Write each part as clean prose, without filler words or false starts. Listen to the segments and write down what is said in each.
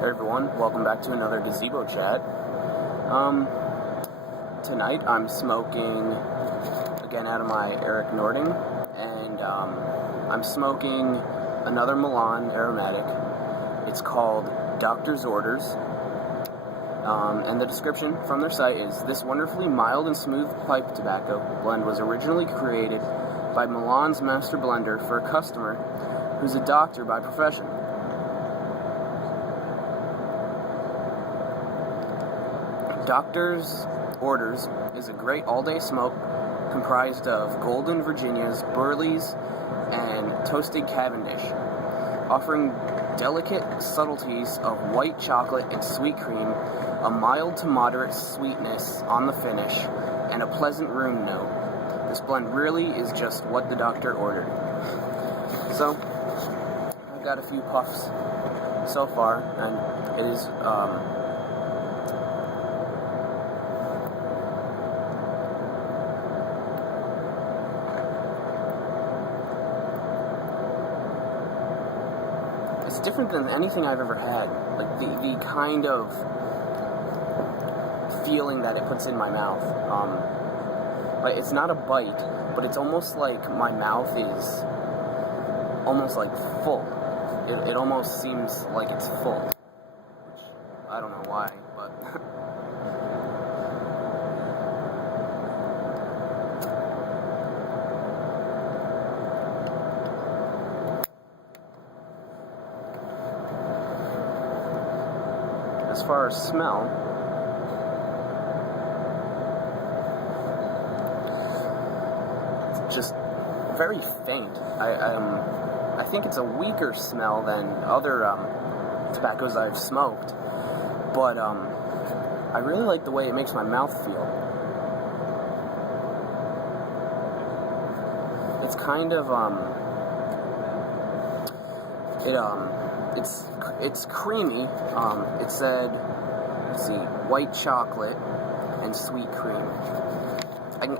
Hey everyone, welcome back to another Gazebo chat. Tonight I'm smoking again out of my Eric Nording, and I'm smoking another Milan aromatic. It's called Doctor's Orders, and the description from their site is, this wonderfully mild and smooth pipe tobacco blend was originally created by Milan's master blender for a customer who's a doctor by profession. Doctor's Orders is a great all-day smoke comprised of Golden Virginias, Burleys, and toasted Cavendish, offering delicate subtleties of white chocolate and sweet cream, a mild to moderate sweetness on the finish, and a pleasant room note. This blend really is just what the doctor ordered. So, I've got a few puffs so far, and it is, it's different than anything I've ever had. Like, the kind of feeling that it puts in my mouth. Like, it's not a bite, but it's almost like my mouth is almost like full. It almost seems like it's full. Which, I don't know why, but... As far as smell, it's just very faint. I think it's a weaker smell than other tobaccos I've smoked, but I really like the way it makes my mouth feel. It's kind of it's creamy. It said, let's see, white chocolate and sweet cream.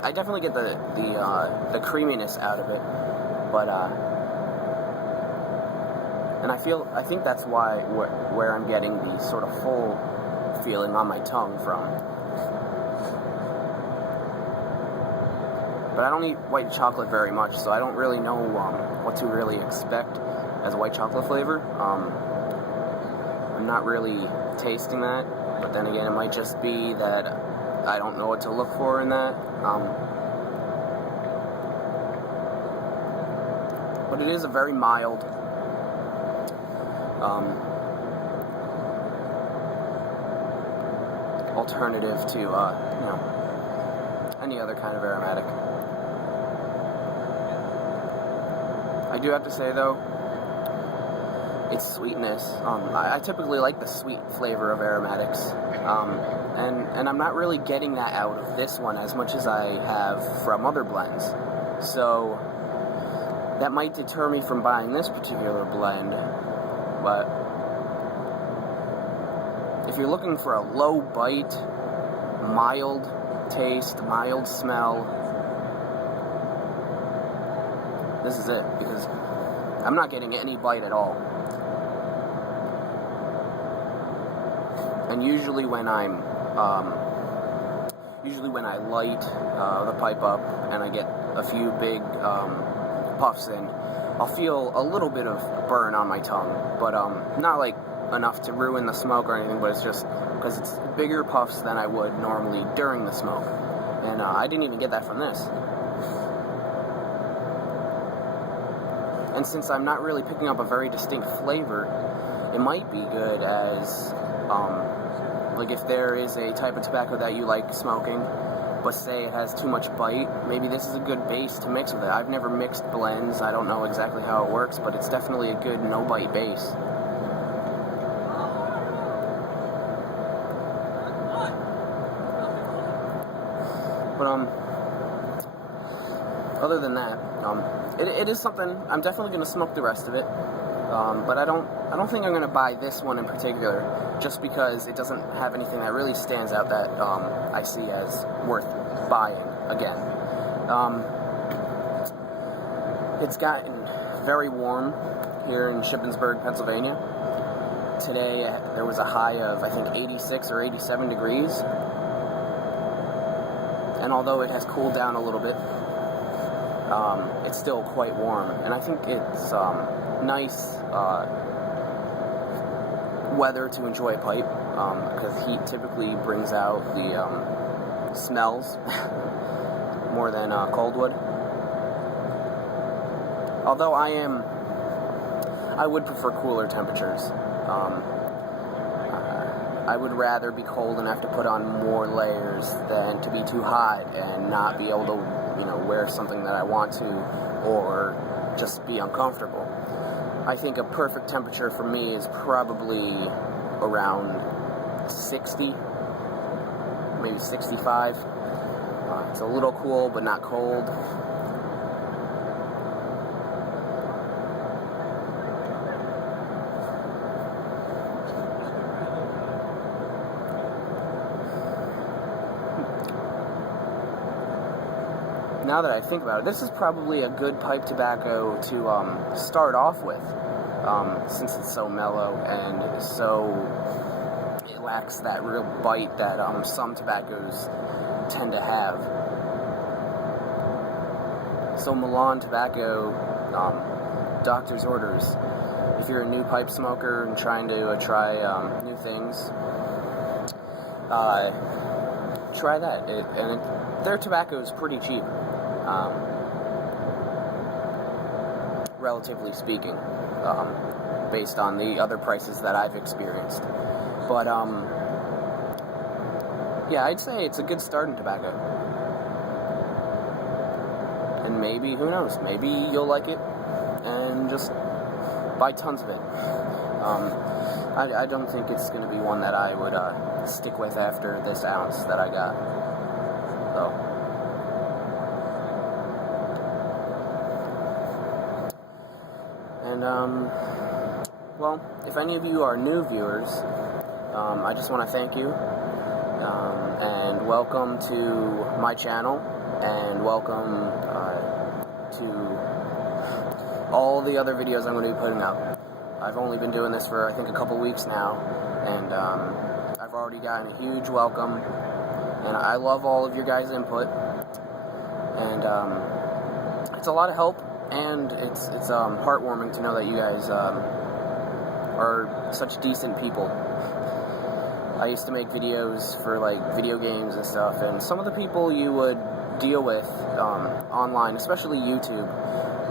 I definitely get the creaminess out of it, but and I think that's why where I'm getting the sort of full feeling on my tongue from. But I don't eat white chocolate very much, so I don't really know what to really expect as a white chocolate flavor. I'm not really tasting that, but then again, it might just be that I don't know what to look for in that. But it is a very mild, alternative to, any other kind of aromatic. I do have to say, though, its sweetness, I typically like the sweet flavor of aromatics, and I'm not really getting that out of this one as much as I have from other blends, so that might deter me from buying this particular blend. But if you're looking for a low bite, mild taste, mild smell, this is it, because I'm not getting any bite at all. And usually when I light the pipe up and I get a few big puffs in, I'll feel a little bit of burn on my tongue, but not like enough to ruin the smoke or anything, but it's just because it's bigger puffs than I would normally during the smoke, and I didn't even get that from this. And since I'm not really picking up a very distinct flavor, it might be good as, like, if there is a type of tobacco that you like smoking, but say it has too much bite, maybe this is a good base to mix with it. I've never mixed blends, I don't know exactly how it works, but it's definitely a good no-bite base. But, other than that, it is something, I'm definitely going to smoke the rest of it, but I don't think I'm going to buy this one in particular, just because it doesn't have anything that really stands out that I see as worth buying again. It's gotten very warm here in Shippensburg, Pennsylvania, today there was a high of, I think, 86 or 87 degrees. And although it has cooled down a little bit, it's still quite warm. And I think it's nice weather to enjoy a pipe, because heat typically brings out the smells more than cold would. Although I would prefer cooler temperatures. I would rather be cold and have to put on more layers than to be too hot and not be able to, wear something that I want to, or just be uncomfortable. I think a perfect temperature for me is probably around 60, maybe 65. It's a little cool, but not cold. Now that I think about it, this is probably a good pipe tobacco to start off with, since it's so mellow and it lacks that real bite that some tobaccos tend to have. So Milan Tobacco, doctor's orders. If you're a new pipe smoker and trying to try new things, try that. Their tobacco is pretty cheap. Relatively speaking, based on the other prices that I've experienced. But, yeah, I'd say it's a good starting tobacco. And maybe, who knows, maybe you'll like it and just buy tons of it. I don't think it's going to be one that I would stick with after this ounce that I got. So. And, well, if any of you are new viewers, I just want to thank you, and welcome to my channel, and welcome to all the other videos I'm going to be putting out. I've only been doing this for, I think, a couple weeks now, and I've already gotten a huge welcome, and I love all of your guys' input, and it's a lot of help. And it's heartwarming to know that you guys are such decent people. I used to make videos for like video games and stuff, and some of the people you would deal with online, especially YouTube,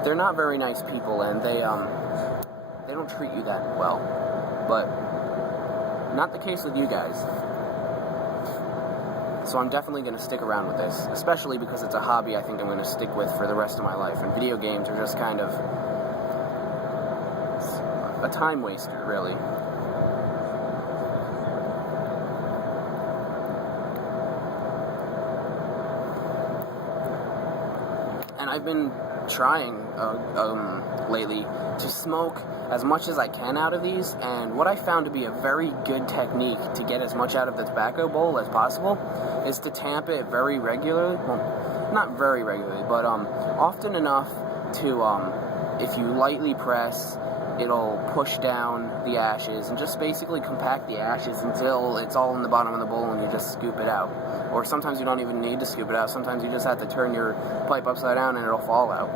they're not very nice people, and they don't treat you that well. But not the case with you guys. So I'm definitely going to stick around with this, especially because it's a hobby I think I'm going to stick with for the rest of my life. And video games are just kind of a time waster, really. And I've been trying lately to smoke as much as I can out of these, and what I found to be a very good technique to get as much out of the tobacco bowl as possible is to tamp it very regularly. Well, not very regularly, but often enough to, if you lightly press, it'll push down the ashes and just basically compact the ashes until it's all in the bottom of the bowl and you just scoop it out. Or sometimes you don't even need to scoop it out. Sometimes you just have to turn your pipe upside down and it'll fall out.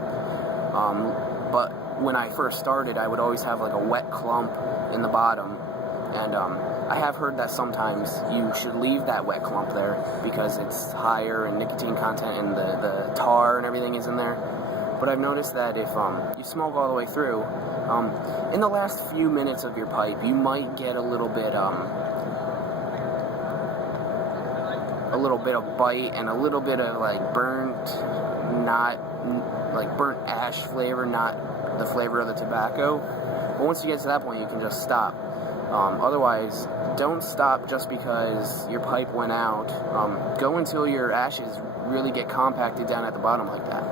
But when I first started, I would always have like a wet clump in the bottom, and I have heard that sometimes you should leave that wet clump there because it's higher in nicotine content and the tar and everything is in there. But I've noticed that if you smoke all the way through, in the last few minutes of your pipe, you might get a little bit of bite and a little bit of like burnt ash flavor, not the flavor of the tobacco. But once you get to that point, you can just stop. Otherwise, don't stop just because your pipe went out. Go until your ashes really get compacted down at the bottom like that.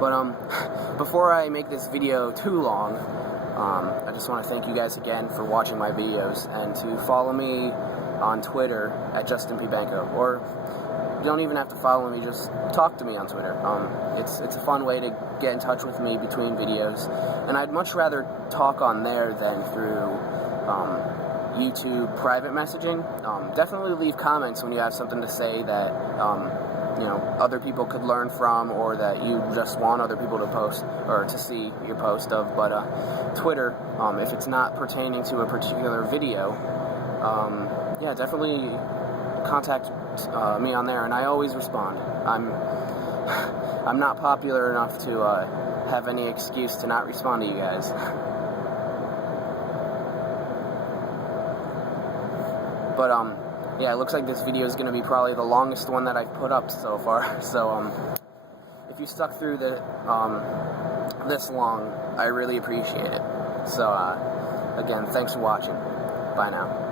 But before I make this video too long, I just want to thank you guys again for watching my videos, and to follow me on Twitter at Justin P. Banco, or You don't even have to follow me, just talk to me on Twitter. It's a fun way to get in touch with me between videos, and I'd much rather talk on there than through YouTube private messaging. Definitely leave comments when you have something to say that other people could learn from, or that you just want other people to post or to see your post of. But Twitter, if it's not pertaining to a particular video, yeah, definitely contact me on there, and I always respond. I'm not popular enough to have any excuse to not respond to you guys. But yeah, it looks like this video is going to be probably the longest one that I've put up so far. So if you stuck through this long, I really appreciate it. So again, thanks for watching. Bye now.